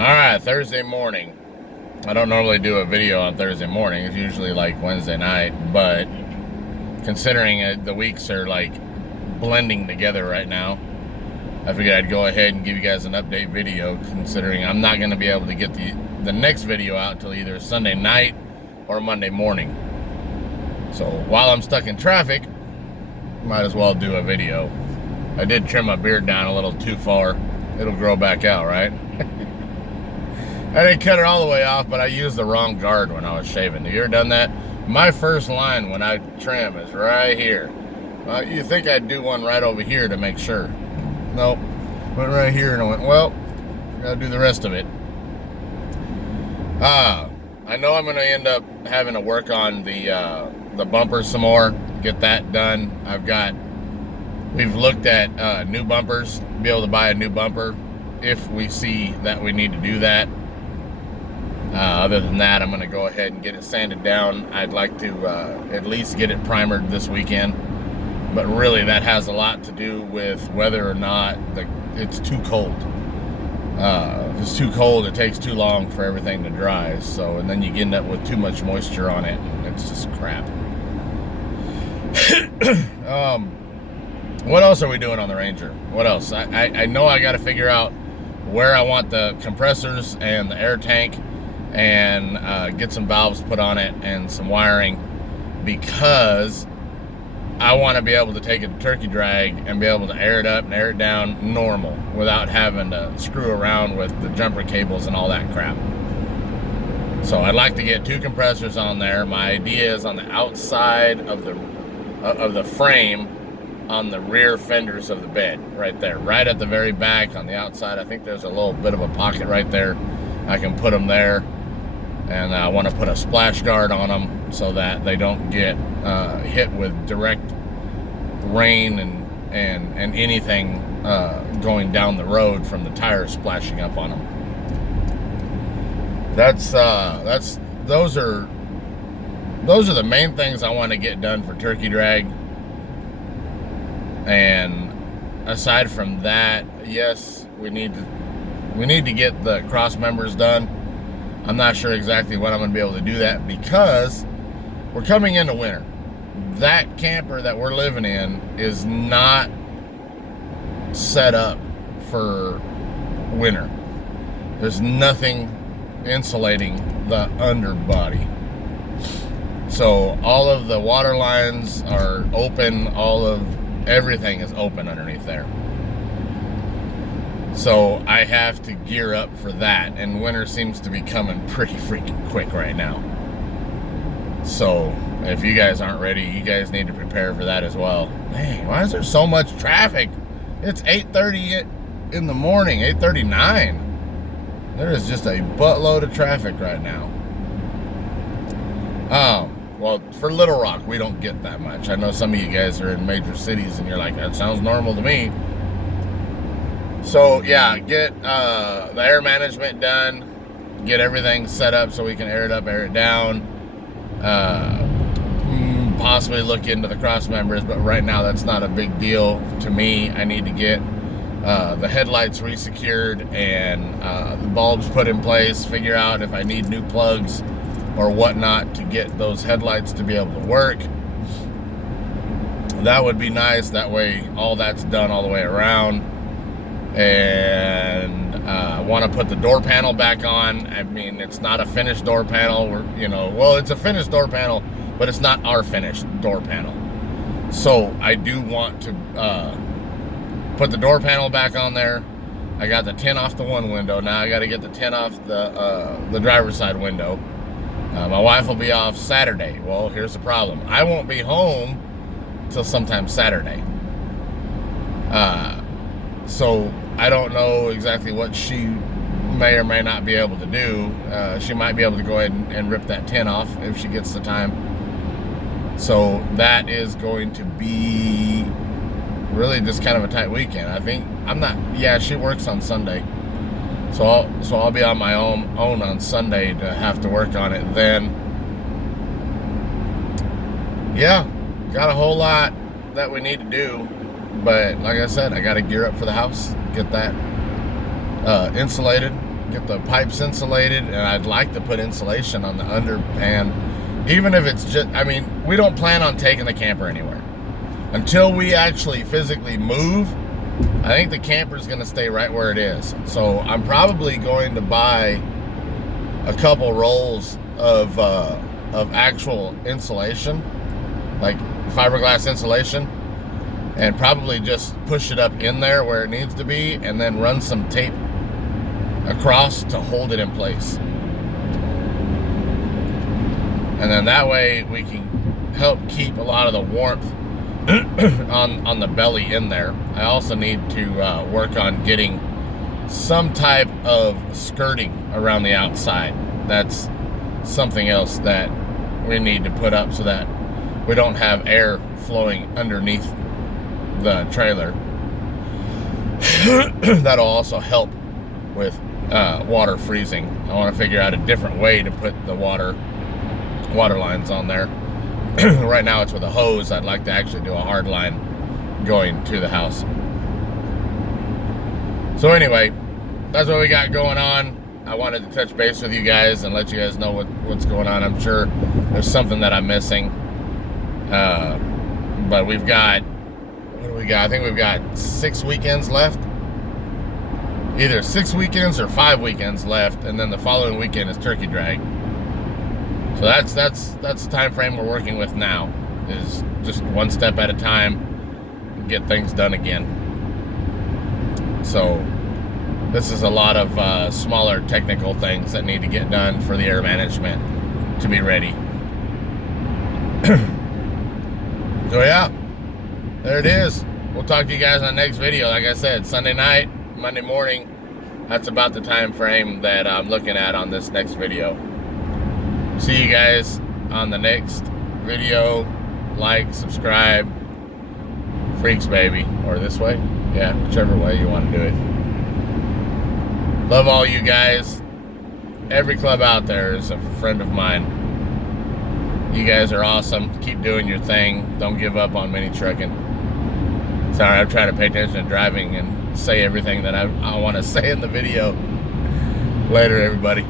Alright, Thursday morning. I don't normally do a video on Thursday morning. It's usually like Wednesday night, but considering the weeks are like blending together right now, I figured I'd go ahead and give you guys an update video, considering I'm not going to be able to get the next video out until either Sunday night or Monday morning. So while I'm stuck in traffic, might as well do a video. I did trim my beard down a little too far. It'll grow back out, right? I didn't cut it all the way off, but I used the wrong guard when I was shaving. Have you ever done that? My first line when I trim is right here. You think I'd do one right over here to make sure. Nope. Went right here and I went, well, gotta do the rest of it. I know I'm gonna end up having to work on the bumper some more, get that done. We've looked at new bumpers, be able to buy a new bumper if we see that we need to do that. Other than that, I'm going to go ahead and get it sanded down. I'd like to at least get it primered this weekend. But really, that has a lot to do with whether or not it's too cold. If it's too cold, it takes too long for everything to dry. So, and then you end up with too much moisture on it. And it's just crap. What else are we doing on the Ranger? What else? I know I got to figure out where I want the compressors and the air tank, and get some valves put on it and some wiring, because I want to be able to take it to turkey drag and be able to air it up and air it down normal without having to screw around with the jumper cables and all that crap. So I'd like to get 2 compressors on there. My idea is on the outside of the frame, on the rear fenders of the bed, right there, right at the very back on the outside. I think there's a little bit of a pocket right there. I can put them there. And I want to put a splash guard on them so that they don't get hit with direct rain and anything going down the road from the tires splashing up on them. Those are the main things I want to get done for turkey drag. And aside from that, yes, we need to get the cross members done. I'm not sure exactly when I'm going to be able to do that, because we're coming into winter. That camper that we're living in is not set up for winter. There's nothing insulating the underbody. So all of the water lines are open, everything is open underneath there. So I have to gear up for that, and winter seems to be coming pretty freaking quick right now. So if you guys aren't ready, you guys need to prepare for that as well. Dang, why is there so much traffic? It's 8:30 in the morning, 8:39. There is just a buttload of traffic right now. Well, for Little Rock, we don't get that much. I know some of you guys are in major cities, and you're like, that sounds normal to me. So yeah, get the air management done, get everything set up so we can air it up, air it down, possibly look into the cross members, but right now that's not a big deal to me. I need to get the headlights resecured and the bulbs put in place, figure out if I need new plugs or whatnot to get those headlights to be able to work. That would be nice. That way all that's done all the way around. And I want to put the door panel back on. I mean, it's not a finished door panel. Well, it's a finished door panel, but it's not our finished door panel. So I do want to put the door panel back on there. I got the tint off the one window. Now I got to get the tint off the driver's side window. My wife will be off Saturday. Well, here's the problem. I won't be home till sometime Saturday. So I don't know exactly what she may or may not be able to do. She might be able to go ahead and rip that tin off if she gets the time. So that is going to be really just kind of a tight weekend. She works on Sunday. So I'll be on my own on Sunday to have to work on it then. Yeah, got a whole lot that we need to do. But like I said, I got to gear up for the house, get that insulated, get the pipes insulated, and I'd like to put insulation on the underpan, even if it's just, I mean, we don't plan on taking the camper anywhere. Until we actually physically move, I think the camper is going to stay right where it is. So I'm probably going to buy a couple rolls of actual insulation, like fiberglass insulation, and probably just push it up in there where it needs to be, and then run some tape across to hold it in place. And then that way we can help keep a lot of the warmth on the belly in there. I also need to work on getting some type of skirting around the outside. That's something else that we need to put up so that we don't have air flowing underneath the trailer. That'll also help with water freezing. I want to figure out a different way to put the water lines on there. Right now it's with a hose. I'd like to actually do a hard line going to the house. So anyway, that's what we got going on. I wanted to touch base with you guys and let you guys know what's going on. I'm sure there's something that I'm missing. But we've got, what do we got? I think we've got 6 weekends left. Either 6 weekends or 5 weekends left, and then the following weekend is Turkey Drag. So that's the time frame we're working with now, is just one step at a time and get things done again. So this is a lot of smaller technical things that need to get done for the air management to be ready. So yeah, there it is. We'll talk to you guys on the next video. Like I said, Sunday night, Monday morning, that's about the time frame that I'm looking at on this next video. See you guys on the next video. Like, subscribe, freaks baby, or this way, yeah, whichever way you want to do it. Love all you guys. Every club out there is a friend of mine. You guys are awesome. Keep doing your thing. Don't give up on mini trucking. Sorry, I'm trying to pay attention to driving and say everything that I want to say in the video. Later, everybody.